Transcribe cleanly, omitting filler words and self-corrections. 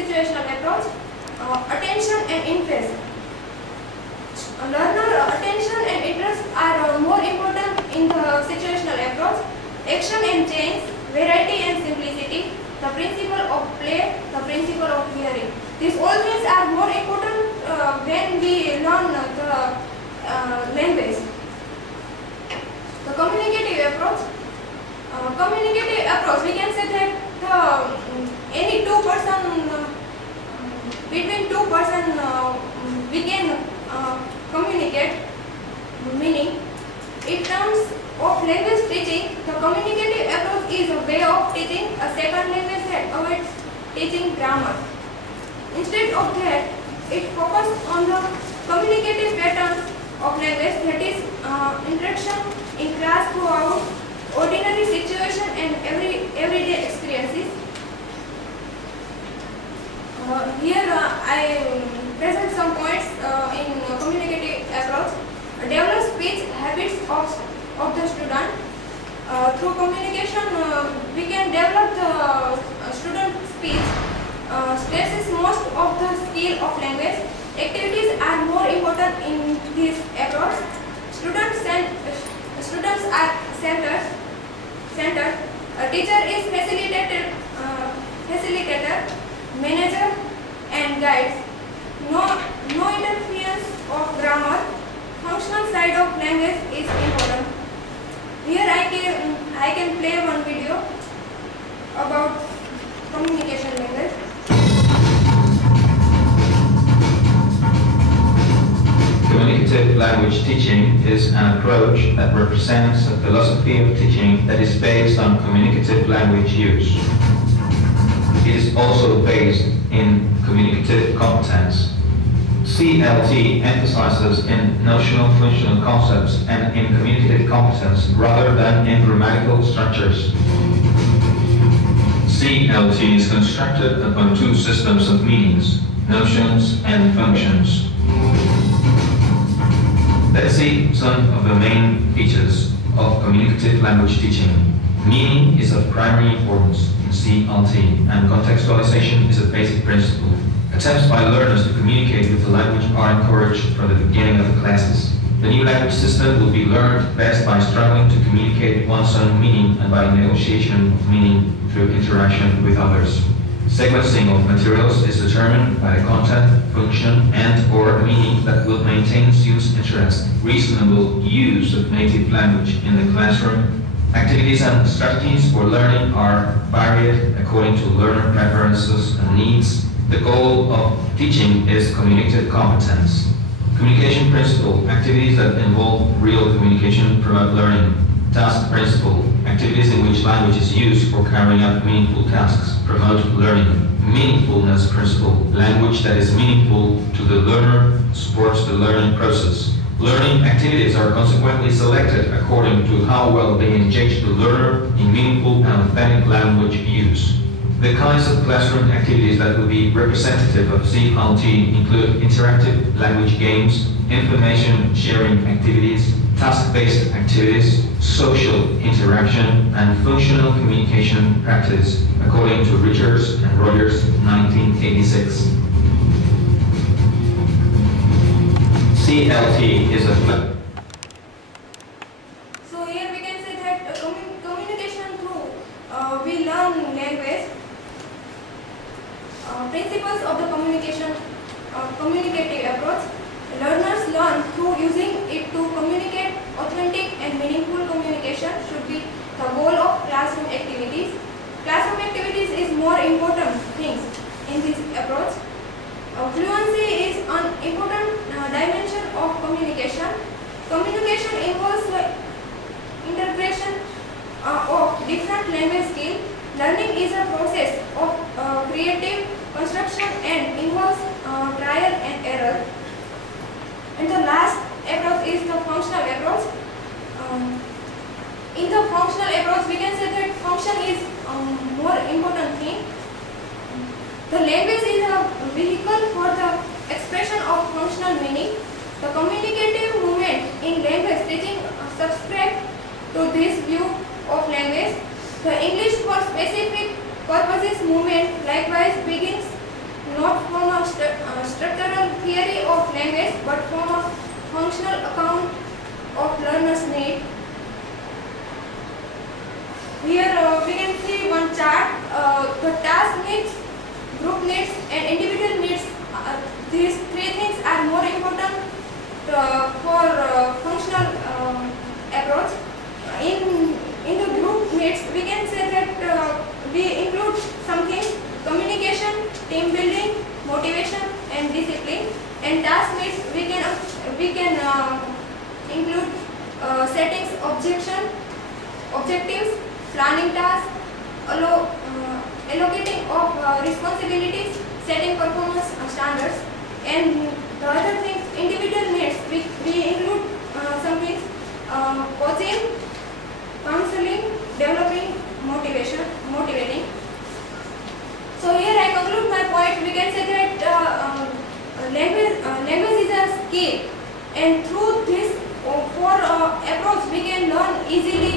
situational approach. Attention and interest. Learner attention and interest are more important in the situational approach. Action and change, variety and simplicity, the principle of play, the principle of hearing. These all things are more important when we learn the language. The communicative approach. Communicative approach, we can say that any two person, between two person we can communicate, meaning in terms of language teaching, the communicative approach is a way of teaching a second language that avoids teaching grammar. Instead of that, it focuses on the communicative patterns of language, that is interaction in class throughout ordinary situation and everyday experiences. Here I present some points in communicative approach. Develop speech habits of the student. Through communication, we can develop the student speech. Stresses most of the skill of language. Activities are more important in this approach. Students are centered. A teacher is facilitator, manager, and guides. No interference of grammar. Functional side of language is important. Here I can play one video about communication language. Communicative language teaching is an approach that represents a philosophy of teaching that is based on communicative language use. It is also based in communicative competence. CLT emphasizes in notional functional concepts and in communicative competence rather than in grammatical structures. CLT is constructed upon two systems of meanings, notions and functions. Let's see some of the main features of communicative language teaching. Meaning is of primary importance in CLT, and contextualization is a basic principle. Attempts by learners to communicate with the language are encouraged from the beginning of the classes. The new language system will be learned best by struggling to communicate one's own meaning and by negotiation of meaning through interaction with others. Sequencing of materials is determined by the content, function, and/or meaning that will maintain students' interest. Reasonable use of native language in the classroom. Activities and strategies for learning are varied according to learner preferences and needs. The goal of teaching is communicative competence. Communication principle, activities that involve real communication promote learning. Task principle, activities in which language is used for carrying out meaningful tasks promote learning. Meaningfulness principle, language that is meaningful to the learner supports the learning process. Learning activities are consequently selected according to how well they engage the learner in meaningful and authentic language use. The kinds of classroom activities that will be representative of CLT include interactive language games, information sharing activities, task-based activities, social interaction, and functional communication practice, according to Richards and Rogers, 1986. CLT is a So here we can say that communication through we learn language. Principles of the communicative approach. Learners learn through using it to communicate. Authentic and meaningful communication should be the goal of classroom activities. Classroom activities is more important things in this approach. Fluency is an important dimension of communication. Communication involves integration of different language skills. Learning is a process of creative construction and involves trial and error. And the last approach is the functional approach. In the functional approach, we can say that function is more important thing. The language is a vehicle for the expression of functional meaning. The communicative movement in language teaching subscribe to this view of language. The English for specific purposes movement likewise begins not from a structural theory of language, but from a functional account of learners' need. Here we can see one chart. The task needs, group needs, and individual needs. These three things are more important for functional approach. In the group needs, we can say that we include something: communication, team building, motivation, and discipline. And task needs, we can include settings, objectives, planning tasks, allocating of responsibilities, setting performance standards. And the other things, individual needs, we include some things: coaching, counseling, developing, motivating. So here I conclude my point. We can say that language is a skill, and through this approach we can learn easily